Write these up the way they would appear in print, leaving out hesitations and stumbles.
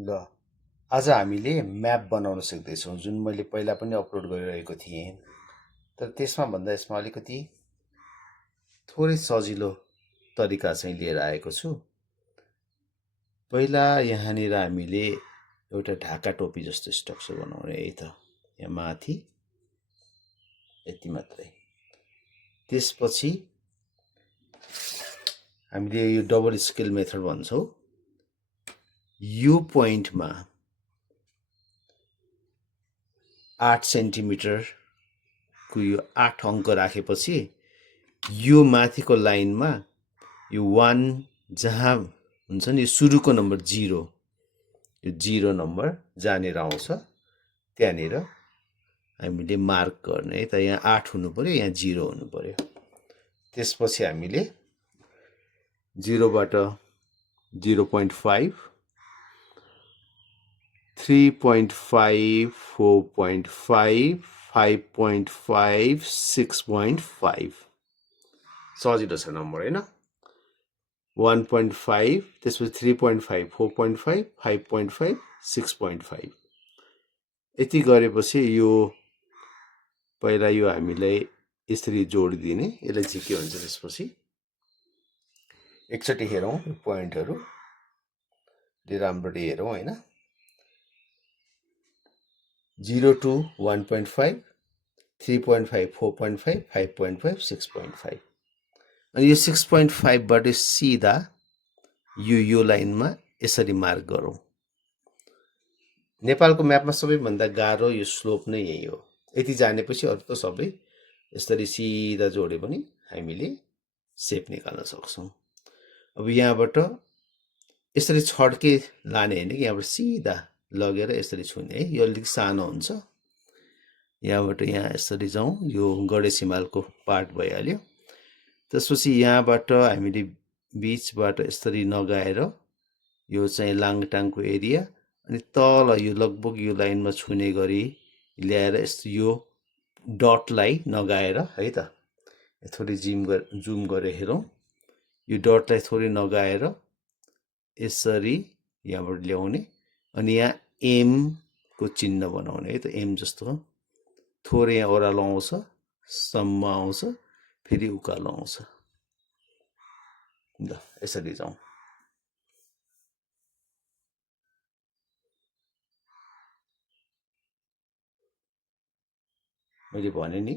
ल आज हामीले म्याप बनाउन सिक्दैछौँ, जुन मैले पहिला पनि अपलोड गरिरहेको थिएँ। तर त्यसमा भन्दा यसमा अलिकति थोरै सजिलो तरिका चाहिँ लिएर आएको छु। पहिला यहाँनिर हामीले एउटा ढाका टोपी जस्तो स्ट्रक्चर बनाउने है त, यहाँ माथि यति मात्रै। त्यसपछि हामीले यो डबल स्केल मेथड भन्छौँ। यो पोइन्टमा 8 सेन्टिमिटरको यो 8 अङ्क राखेपछि यो माथिको लाइनमा यो 1 जहाँ हुन्छ नि, यो सुरुको नम्बर 0, यो 0 नम्बर जहाँनिर आउँछ त्यहाँनिर हामीले मार्क गर्ने है त। यहाँ 8 हुनु पर्यो, यहाँ 0 हुनु पर्यो। त्यसपछि हामीले 0बाट 0.5, 3.5, 4.5, 5.5, 6.5 सजिलो छ नम्बर हैन। 1.5, त्यसपछि 3.5, 4.5, 5.5, 6.5 यति गरेपछि यो पहिला यो हामीलाई यसरी जोडिदिने। यसलाई चाहिँ के हुन्छ त्यसपछि एकचोटि हेरौँ यो पोइन्टहरू राम्ररी हेरौँ हैन। 0 to 1.5, 3.5, 4.5, 5.5, 6.5 अनि यो 6.5 बाट सिधा यो लाइनमा यसरी मार्क गरौँ। नेपालको म्यापमा सबैभन्दा गाह्रो यो स्लोप नै यही हो। यति जानेपछि अरु त सबै यसरी सिधा जोडे पनि हामीले सेप निकाल्न सक्छौँ। अब यहाँबाट यसरी छड्के लाने हैन कि यहाँबाट सिधा लगेर यसरी छुने है। यो अलिक सानो हुन्छ। यहाँबाट यहाँ यसरी जाउँ, यो गणेश हिमालको पार्ट भइहाल्यो। त्यसपछि यहाँबाट हामीले बीचबाट यसरी नगाएर यो चाहिँ लाङटाङको एरिया अनि तल यो लगभग यो लाइनमा छुने गरी ल्याएर यस्तो यो डटलाई नगाएर है त, थोरै जुम गरेर हेरौँ। यो डटलाई थोरै नगाएर यसरी यहाँबाट ल्याउने अनि यहाँ एम को चिन्ह बनाउने है त। एम जस्तो थोरै यहाँ ओह्रालो आउँछ, सम्म आउँछ, फेरि उकालो आउँछ। ल यसरी जाउँ। मैले भने नि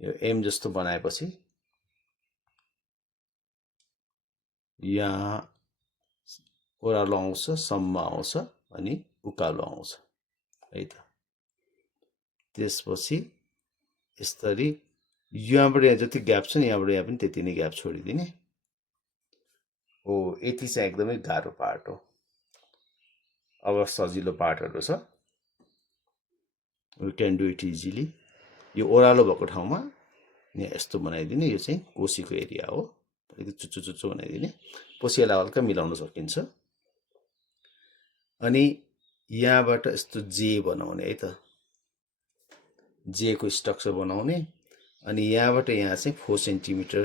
यो एम जस्तो बनाएपछि यहाँ ओह्रालो आउँछ, सम्म आउँछ अनि उकालो आउँछ है त। त्यसपछि यसरी यहाँबाट यहाँ जति ग्याप छ नि, यहाँबाट यहाँ पनि त्यति नै ग्याप छोडिदिने। हो, यति चाहिँ एकदमै गाह्रो पार्ट हो। अब सजिलो पार्टहरू छ। We can do it easily. यो ओह्रालो भएको ठाउँमा यहाँ यस्तो बनाइदिने। यो चाहिँ कोसीको एरिया हो, अलिकति चुच्चो बनाइदिने। पछि यसलाई हल्का मिलाउन सकिन्छ। अनि यहाँबाट यस्तो जे बनाउने है त, जे को स्ट्रक्चर बनाउने। अनि यहाँबाट यहाँ चाहिँ 4 सेन्टिमिटर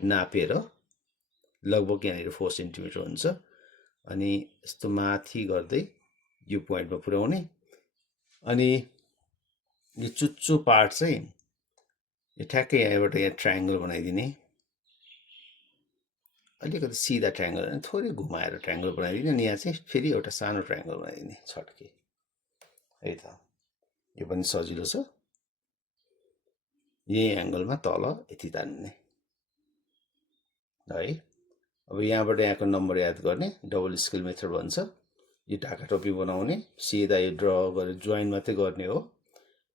नापेर लगभग यहाँनिर 4 सेन्टिमिटर हुन्छ। अनि यस्तो माथि गर्दै यो पोइन्टमा पुर्याउने। अनि यो चुच्चो पार्ट चाहिँ यो ठ्याक्कै यहाँबाट यहाँ ट्रायङ्गल बनाइदिने। अलिकति सिधा ट्रायङ्गल, थोरै घुमाएर ट्रायङ्गल बनाइदिने। अनि यहाँ चाहिँ फेरि एउटा सानो ट्रायङ्गल बनाइदिने छड्के है त। यो पनि सजिलो छ। यही एङ्गलमा तल यति तान्ने है। अब यहाँबाट यहाँको नम्बर याद गर्ने, डबल स्केल मेथड भन्छ। यो ढाका टोपी बनाउने, सिधा यो ड्र गरेर जोइन मात्रै गर्ने हो।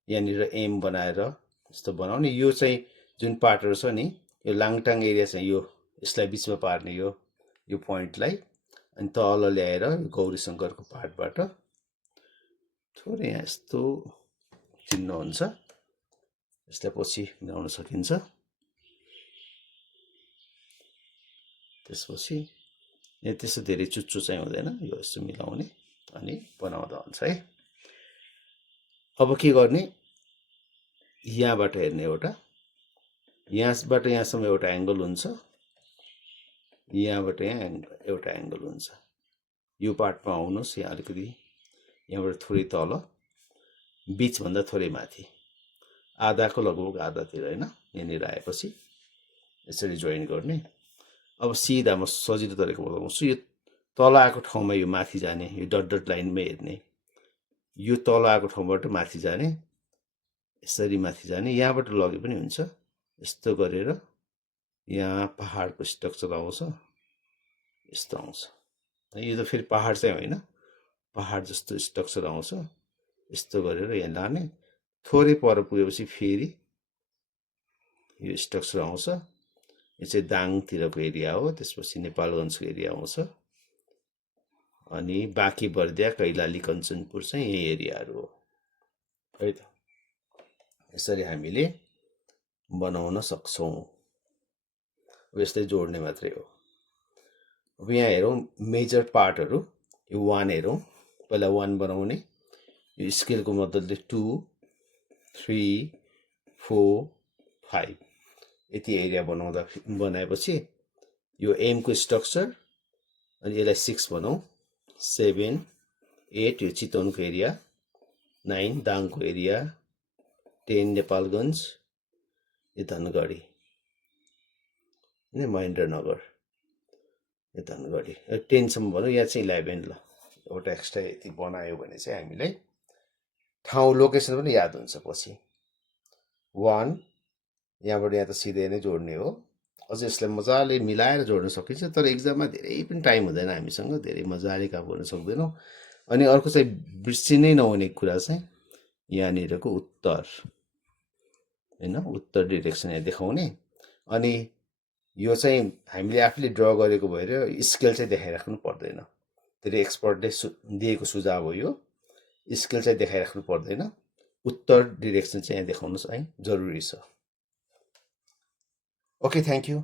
यहाँनिर एम बनाएर यस्तो बनाउने। यो चाहिँ जुन पार्टहरू छ नि, यो लाङटाङ एरिया चाहिँ यो यसलाई बिचमा पार्ने यो पोइन्टलाई। अनि तल ल्याएर गौरी शङ्करको पार्टबाट थोरै यहाँ यस्तो चिन्ह हुन्छ, यसलाई पछि मिलाउन सकिन्छ। त्यसपछि यहाँ त्यस्तो धेरै चुच्चो चाहिँ हुँदैन, यो यस्तो मिलाउने अनि बनाउँदा हुन्छ है। अब के गर्ने, यहाँबाट हेर्ने एउटा, यहाँबाट यहाँसम्म एउटा एङ्गल हुन्छ, यहाँबाट यहाँ एउटा एङ्गल हुन्छ। यो पार्टमा आउनुहोस्, यहाँ अलिकति यहाँबाट थोरै तल, बिचभन्दा थोरै माथि, आधाको लगभग आधातिर होइन, यहाँनिर आएपछि यसरी जोइन गर्ने। अब सिधा म सजिलो तरिका बताउँछु। यो तल आएको ठाउँमा यो माथि जाने, यो डट डट लाइनमै हेर्ने, यो तल आएको ठाउँबाट माथि जाने, यसरी माथि जाने, यहाँबाट लगे पनि हुन्छ। यस्तो गरेर यहाँ पहाडको स्ट्रक्चर आउँछ, यस्तो आउँछ। यो त फेरि पहाड चाहिँ होइन, पहाड जस्तो स्ट्रक्चर आउँछ। यस्तो गरेर यहाँ लाने, थोरै पर पुगेपछि फेरि यो स्ट्रक्चर आउँछ। यो चाहिँ दाङतिरको एरिया हो, त्यसपछि नेपालगञ्जको एरिया आउँछ, अनि बाँकी बर्दिया, कैलाली, कञ्चनपुर चाहिँ यही एरियाहरू हो है त। यसरी हामीले बनाउन सक्छौँ। यस्तै जोड्ने मात्रै हो। अब यहाँ हेरौँ मेजर पार्टहरू, यो 1 हेरौँ। पहिला 1 बनाउने, यो स्केलको मद्दतले 2, 3, 4, 5 यति एरिया बनाएपछि यो एमको स्ट्रक्चर, अनि यसलाई 6 बनाऊ, 7, 8 यो चितवनको एरिया, 9 दाङको एरिया, 10 नेपालगञ्ज, यो धनगढी, महेन्द्रनगर, यो धनगढी, 10 सम्म भनौँ। यहाँ चाहिँ 11 ल, एउटा एक्स्ट्रा यति बनायो भने चाहिँ हामीलाई ठाउँ लोकेसन पनि याद हुन्छ पछि। 1 यहाँबाट यहाँ त सिधै नै जोड्ने हो। अझ यसलाई मजाले मिलाएर जोड्न सकिन्छ, तर एक्जाममा धेरै पनि टाइम हुँदैन हामीसँग, धेरै मजाले काम गर्न सक्दैनौँ। अनि अर्को चाहिँ बिर्सिनै नहुने कुरा चाहिँ यहाँनिरको उत्तर होइन, उत्तर डिरेक्सन यहाँ देखाउने। अनि यो चाहिँ हामीले आफूले ड्र गरेको भएर स्केल चाहिँ देखाइराख्नु पर्दैन। धेरै एक्सपर्टले दिएको सुझाव हो यो, स्केल चाहिँ देखाइराख्नु पर्दैन, उत्तर डिरेक्सन चाहिँ यहाँ देखाउनु चाहिँ जरुरी छ। Okay, thank you.